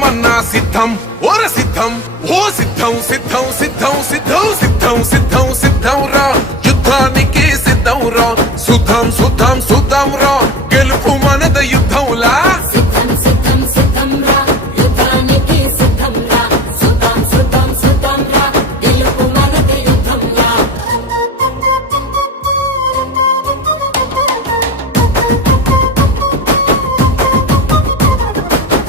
గెలిపించుకుంటామన్నా సిద్ధం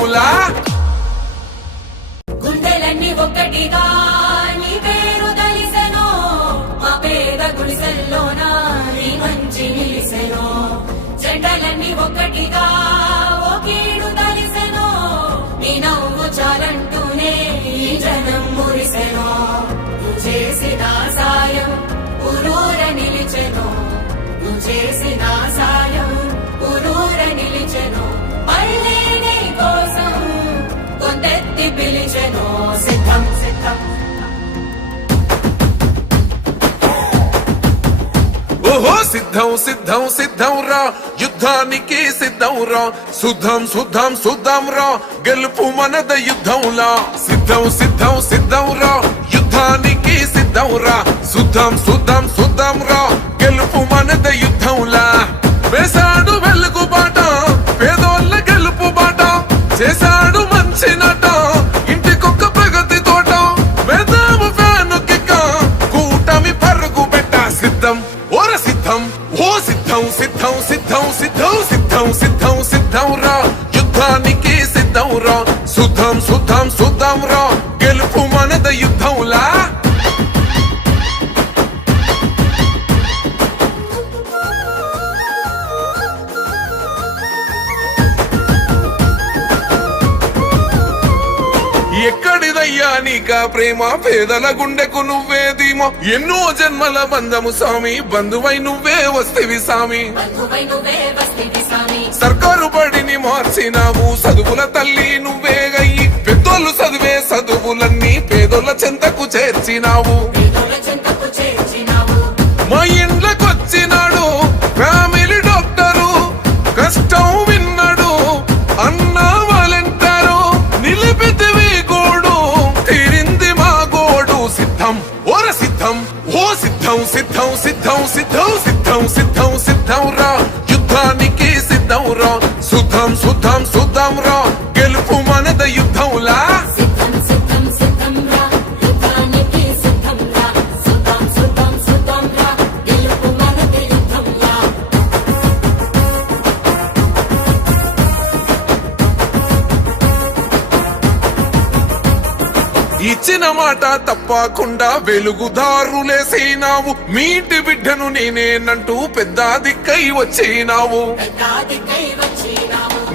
మనద గుండెలన్నీ ఒక్కటిగా నీ పేరు దలిసెనో మా పేద గుడిసెల్లోనా నీ మంచి నిలిసెనో? జెండలన్నీ ఒక్కటిగా ఓ కీడు దలిసెనో నీ నవ్వు చాలంటూనే ఈ జనం మురిసెనో? చేసిన సాయం ఊరూర నిలిచెనో చేసిన సాయం ఓహో సిద్ధం సిద్ధం సిద్ధం రా. యుద్ధానికి సిద్ధం రా. శుద్ధం శుద్ధం శుద్ధం రా. గెలుపు మనద యుద్ధంలా. సిద్ధం సిద్ధం సిద్ధం రా. యుద్ధానికి సిద్ధం రా. శుద్ధం శుద్ధం శుద్ధం రా. గెలుపు మనద యుద్ధంలా? ఎక్కడిదయ్యా నీక ప్రేమ? పేదల గుండెకు నువ్వే ధీమో. ఎన్నో జన్మల బంధము స్వామి. బంధువై నువ్వే వస్తేవి స్వామి. సర్కారు బడిని మార్చినావు చదువుల తల్లి నువ్వే గయ్యి పెద్దోళ్ళు చదివే చదువులన్నీ పేదోళ్ళ చెంతకు చేర్చినావు. మా ఇండ్లకొచ్చినాడు ఫ్యామిలీ డాక్టరు. కష్టం విన్నాడు అన్న వాలంటారు. నిలిపితివి గోడు తీరింది మా గోడు. సిద్ధం ఓర సిద్ధం ఓ సిద్ధం సిద్ధం సిద్ధం సిద్ధం ఇచ్చిన మాట తప్పకుండా వెలుగుదారులేసినావు. మీటి బిడ్డను నేనేనంటూ పెద్ద దిక్కై వచ్చినావు.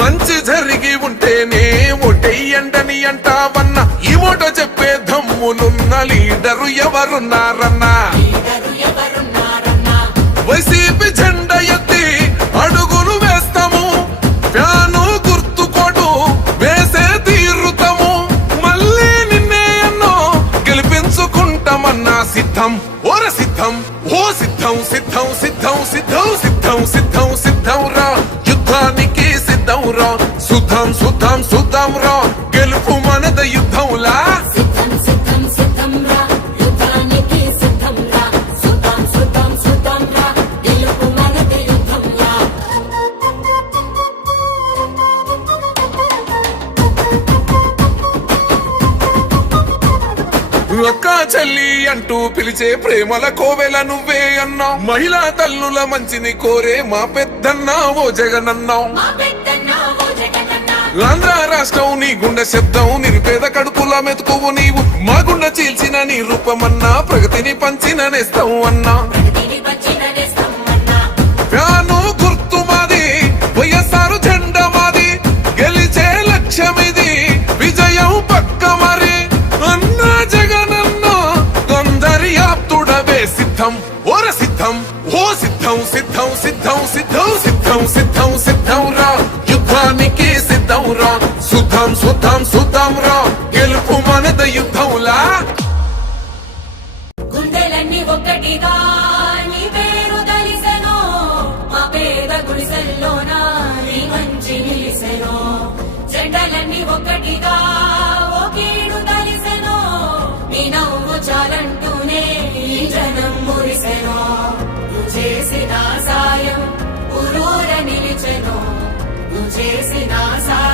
మంచి జరిగి ఉంటేనే ఒటెయ్యండని అంటావన్న. ఈ ఓట చెప్పే దమ్ములున్న లీడరు ఎవరున్నారన్నా? సుతం సుతం రా గెలుపు మనది యుద్ధంలా. అక్క చెల్లి అంటూ పిలిచే ప్రేమల కోవెల నువ్వే అన్నా మహిళా తల్లుల మంచిని కోరే మా పెద్దన్న ఓ జగనన్నావు. ఆంధ్ర రాష్ట్రం నీ గుండె శబ్దం నిరుపేద కడుపులా మెతుకువు నీవు. మా గుండె చీల్చిన నీ రూపమన్నా ప్రగతిని పంచిన నేస్తావు అన్నా. ప్రగతిని గుర్తు మాది వైఎస్ఆర్ జెండా మాది. గెలిచే లక్ష్యమిది విజయం పక్క మరి. అన్నా జగనన్న కొందరి ఆప్తుడవే సిద్ధం. ఓర సిద్ధం ఓ సిద్ధం సిద్ధం సిద్ధం సిద్ధం సిద్ధం సిద్ధం సిద్ధం సిద్ధం రా. సుద్ధం సుద్ధం సుద్ధం రా. గెలుపు మనద యుద్ధంలా గుండెలన్నీ ఒక్కటిగా నీ పేరు దలిసెనో మా పేద గుడిసెల్లోన నీ మంచి నిలిసెనో. జెండలన్నీ ఒక్కటిగా ఓ కీడు దలిసెనో నీ నవ్వు చాలంటూనే ఈ జనం మురిసెనో. నువ్వు చేసిన సాయం ఉరూర నిలిచెను నువ్వు చేసిన సాయం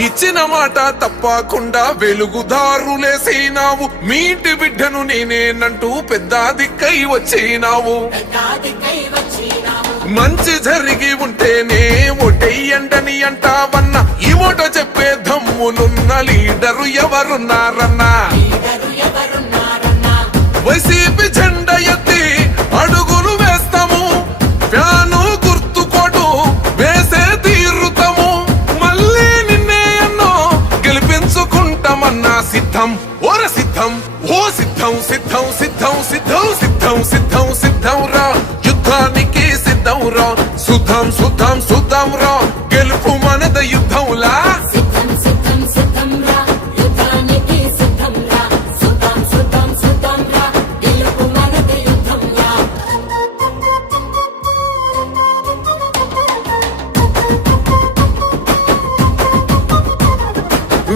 ఇచ్చిన మాట తప్పకుండా వెలుగుదారులేసినావు మీటి బిడ్డను నేనేనంటూ పెద్ద దిక్కై వచ్చినావు. పెద్దాదికై వచ్చినాము మంచి జరిగి ఉంటేనే ఒటెయ్యండని అంటావన్న. ఈ ఓట చెప్పే దమ్మునున్న లీడరు ఎవరున్నారన్నా? వైసీపీ జెండా ఎత్తి అడుగులు వేస్తాము. ఫ్యాను గుర్తుకోటు వేసే తీరుతాము. మళ్ళీ నిన్నే ఎన్నో గెలిపించుకుంటామన్నా సిద్ధం.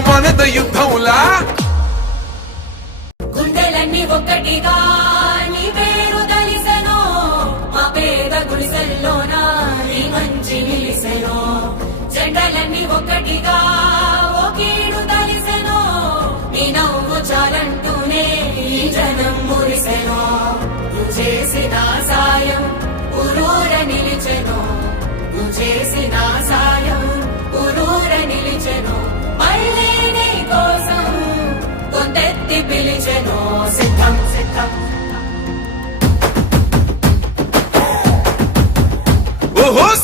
గెలుపు మనద యుద్ధంలా గుండెలన్నీ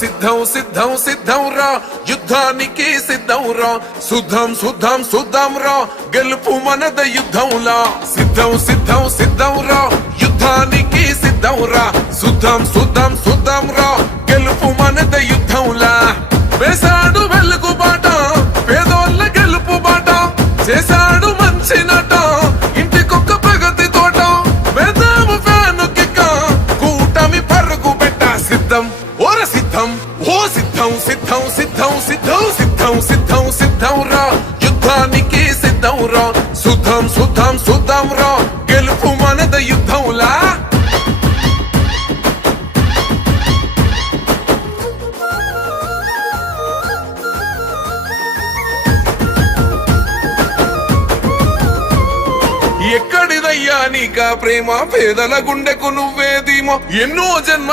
సిద్ధం సిద్ధం సిద్ధం రా. యుద్ధానికి సిద్ధం రా. శుద్ధం శుద్ధం శుద్ధం రా. గెలుపు మనద యుద్ధంలా సిద్ధం సిద్ధం సిద్ధం రా. యుద్ధానికి సిద్ధం రా. శుద్ధం శుద్ధం శుద్ధం రా. సిద్ధం రా యుద్ధానికి సిద్ధం రా. సుధం శుద్ధం శుద్ధం రా గెలుపు మనద యుద్ధంలా. ఎక్కడిదయ్యా నీకా ప్రేమ? పేదల గుండెకు నువ్వేదీమో ఎన్నో జన్మ